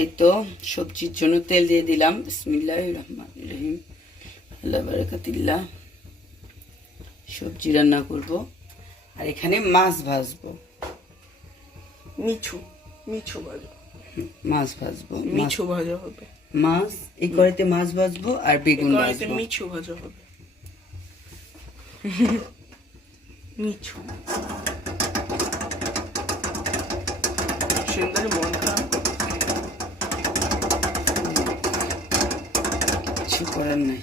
এই তো সবজির জন্য তেল দিয়ে দিলাম। বিসমিল্লাহির রহমানির রহিম, আল্লাহ বারাকাতিল্লাহ। সবজি রান্না করব আর এখানে মাছ ভাজবো। মিঠু মিঠু ভাজা, মাছ ভাজবো, মিঠু ভাজা হবে। মাছ এই কড়াইতে মাছ ভাজবো আর বেগুন কড়াইতে ভাজবো। মিঠু ভাজা হবে। মিঠু সুন্দর মন খারাপ কিছু করার নাই।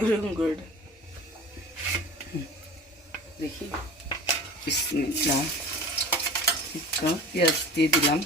এরকম করে দেখি, বিসমিল্লাহ। পেঁয়াজ দিয়ে দিলাম।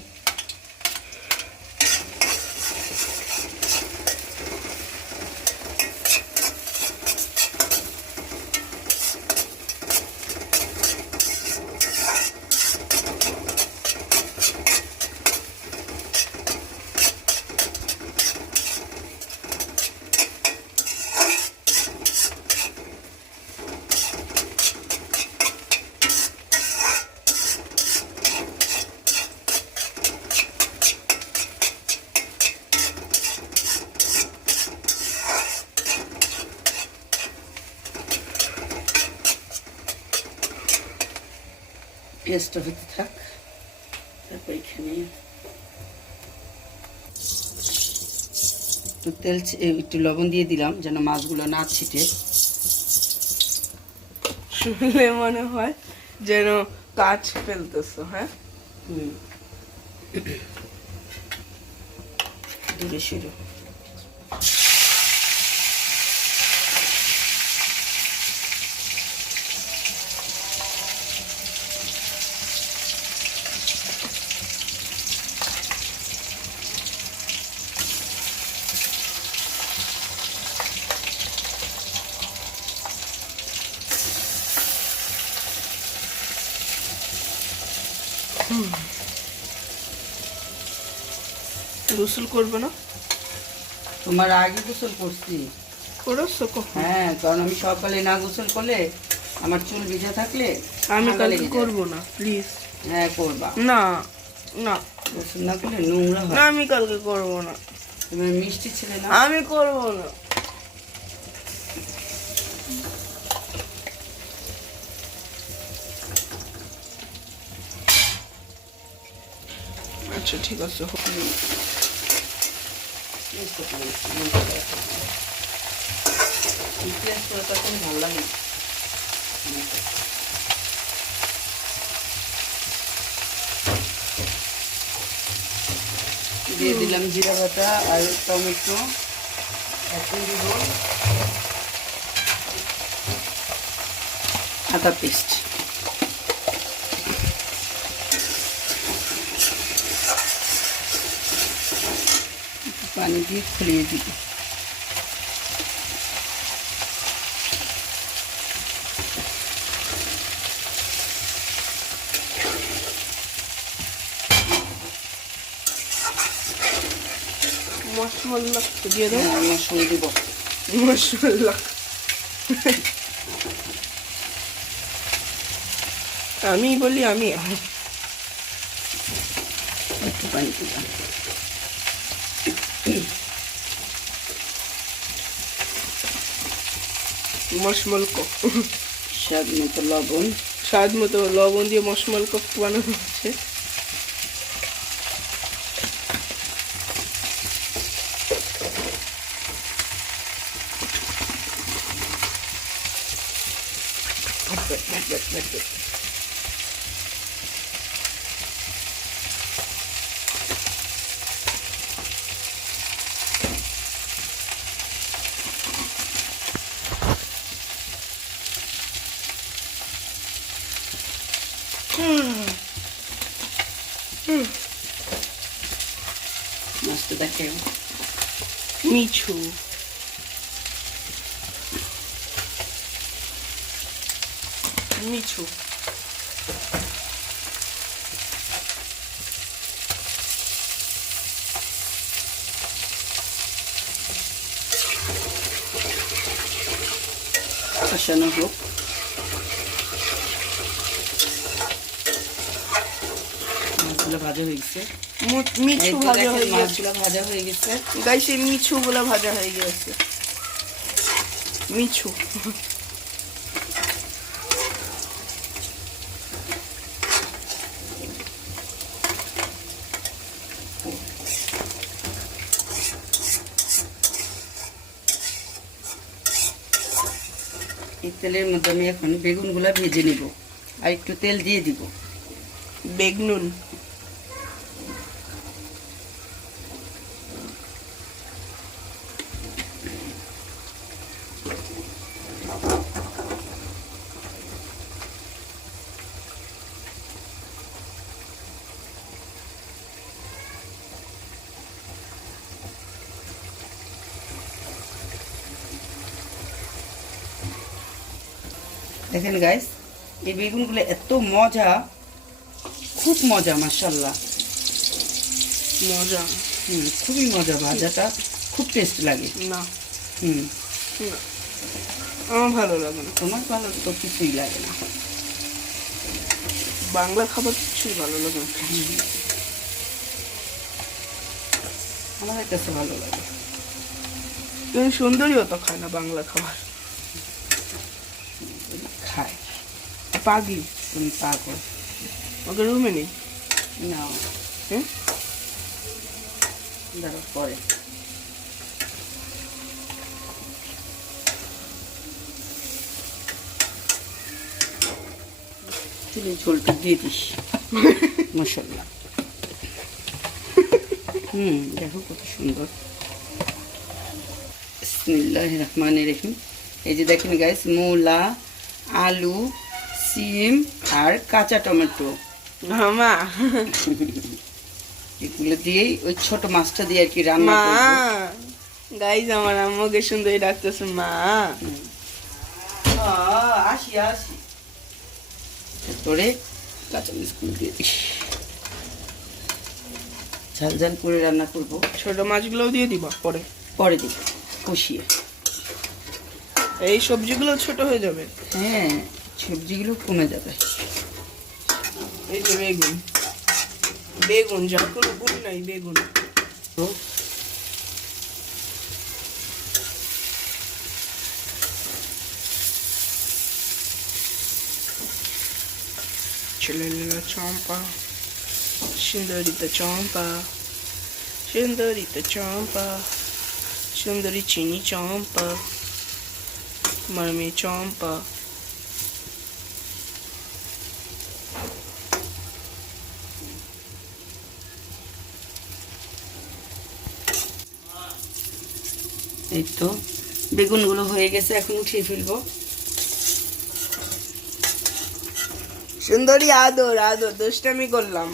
পেঁয়াজটা হতে থাক, তারপর এখানে একটু তেল, একটু লবণ দিয়ে দিলাম যেন মাছগুলো না ছিটে। শুনলে মনে হয় যেন কাজ ফেলতেছো। হ্যাঁ, দূরে সরো। গোসল করবে না? তোমার আগে গোসল করছি। করেছো কখন? হ্যাঁ, কারণ আমি সকালে না গোসল করলে আমার চুল ভিজা থাকলে আমি ঠান্ডা কালকে লেগে যায়। করবো না প্লিজ। হ্যাঁ, করবা। না না গোসল না করলে নোংরা না, হয়। আমি কালকে করবো না। তুমি মিষ্টি ছেলে না। আমি করবো না। আচ্ছা ঠিক আছে। তখন ভালো লাগে। দিয়ে দিলাম জিরা বাটা আর টমেটো, এখন দিব আদা পেস্ট। পানি দিয়ে খুলিয়ে দিব। মশলা দিয়ে দাও। মশলা দিব। মশলা আমি বলি আমি একটু পানি দিলাম। মশমলকো, স্বাদ মতো লবণ। স্বাদ মতো লবণ দিয়ে মশমলকো বানানো হচ্ছে। মাছটা দেখে মিঠু মিঠু কষানো হোক। মাছগুলো ভাজা হয়ে গেছে। মিঠু এই তো ভাজা দেখেন হয়ে গেছে মাছগুলো ভাজা হয়ে গেছে। গাইস, এই মিঠু গুলা ভাজা হয়ে গেছে। মিঠু এই তেলের মধ্যে আমি এখন বেগুনগুলা ভেজে নিব, আর একটু তেল দিয়ে দিব। বেগনুন দেখেন গাইস, এই বেগুনগুলো এত মজা, খুব মজা, মাশাআল্লাহ। মজা। খুবই মজা, ভাজাটা খুব টেস্ট লাগে। না, হুম, না, আমার ভালো লাগে না। তোমার ভালো তো কিছুই লাগে না। বাংলা খাবার কিছুই ভালো লাগে না। আমার কাছে ভালো লাগে। কিন্তু সুন্দরীও তো খায় না বাংলা খাবার, খায়। পাগলি। তুমি পাগল। ওকে রুমে নেই না, হ্যাঁ? দাঁড়াও পরে। তুই ঝোলটা দিয়ে দিস। মাশাআল্লাহ। দেখো কত সুন্দর। বিসমিল্লাহির রহমানির রহিম। এই যে দেখেন গাইস, মূলা, আলু, সিম আর কাঁচা টমেটো, মা এগুলো দিয়েই ওই ছোট মাছটা দিয়ে আর কি রান্না মা করব। গাইজ, আমার আম্মুকে সুন্দরী ডাকতেছে মা। আসি আসি। তারপরে কাঁচামরিচগুলো দিয়ে দিস। ঝাল ঝাল করে রান্না করব। ছোট মাছগুলোও দিয়ে দিবা পরে? পরে দিব কষিয়ে। এই সবজিগুলো ছোট হয়ে যাবে। হ্যাঁ, সবজিগুলো কমে যাবে। এই যে বেগুন, বেগুন যার কোনো গুণ নাই, বেগুন। তো Chilena chompa, Shindarita chompa, Shindarita chompa, Shindari chini chompa, Marmi chompa. এই তো বেগুনগুলো হয়ে গেছে, এখন উঠিয়ে ফেলবো। সুন্দরী আদর আদর, দুষ্টামি করলাম।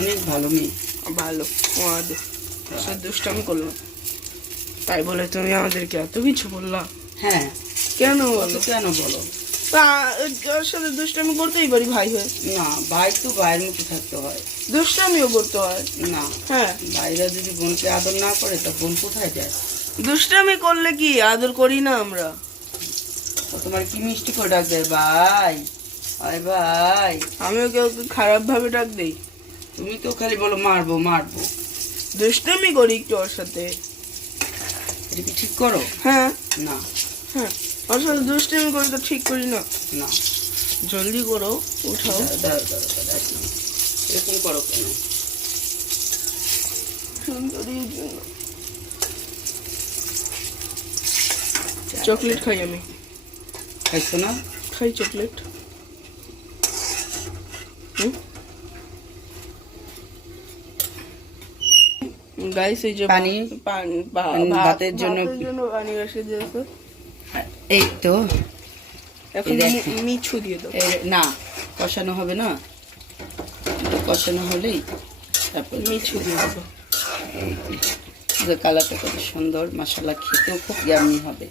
অনেক ভালো মেয়ে। ভালো, ও আদর, সে দুষ্টামি করলাম। তাই বলে তুমি আমাদেরকে এত কিছু বললা? হ্যাঁ, কেন বলো? কেন বলো? ওর সাথে দুষ্টামি করতেই পারি ভাই হয়ে। না, ভাই তো ভাইয়ের মতো থাকতে হয়। দুষ্টামিও করতে হয় না, হ্যাঁ। ভাইরা যদি বোনকে আদর না করে তা বোন কোথায় যায়? দুষ্টামি করলে কি আদর করি না আমরা? ও তোমার কি মিষ্টি করে ডাক দেয়, ভাই ভাই ভাই। আমিও কেউ খারাপ ভাবে ডাক দেই? তুমি তো খালি বলো মারবো মারবো। দুষ্টামি করি একটু ওর সাথে। এটা কি ঠিক করো? হ্যাঁ না, হ্যাঁ, ওর সাথে দুষ্টামি করি তো ঠিক করি না। না। জলদি করো, উঠাও। দাঁড়াও দাঁড়াও দাঁড়াও, এক মিনিট। এরকম করো কেন? সুন্দরীর জন্য চকলেট খাই আমি। খাইছো না? খাই চকলেট। গাইস, এই যে পানি, ভাতের জন্য পানি বসে দিয়েছো। এই তো এখন এই দেখো। মিঠু দিয়ে দাও। না, কষানো হবে না, কষানো হলেই তারপর মিঠু দিয়ে দেবো। যে কালারটা কত সুন্দর, মাশাআল্লাহ, খেতেও খুব ইয়ামি হবে।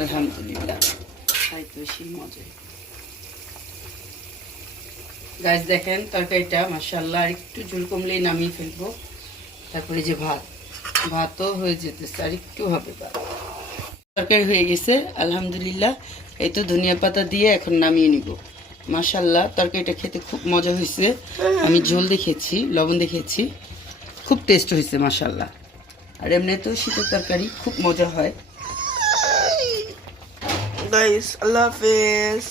আলহামদুলিল্লাহ, তাই তো সেই মজা। গাছ দেখেন তরকারিটা মাশাআল্লাহ, আর একটু ঝোল কমলেই নামিয়ে ফেলবো। তারপরে যে ভাতও হয়ে যেতেছে, আর একটু হবে ভাত। তরকারি হয়ে গেছে আলহামদুলিল্লাহ। এই তো ধনিয়া পাতা দিয়ে এখন নামিয়ে নিব। মাশাল্লাহ তরকারিটা খেতে খুব মজা হয়েছে। আমি ঝোল দেখেছি, লবণ দেখেছি, খুব টেস্ট হয়েছে মাশাল্লাহ। আর এমনিতেও শীতের তরকারি খুব মজা হয়। গাইস, আল্লাহ হাফেজ।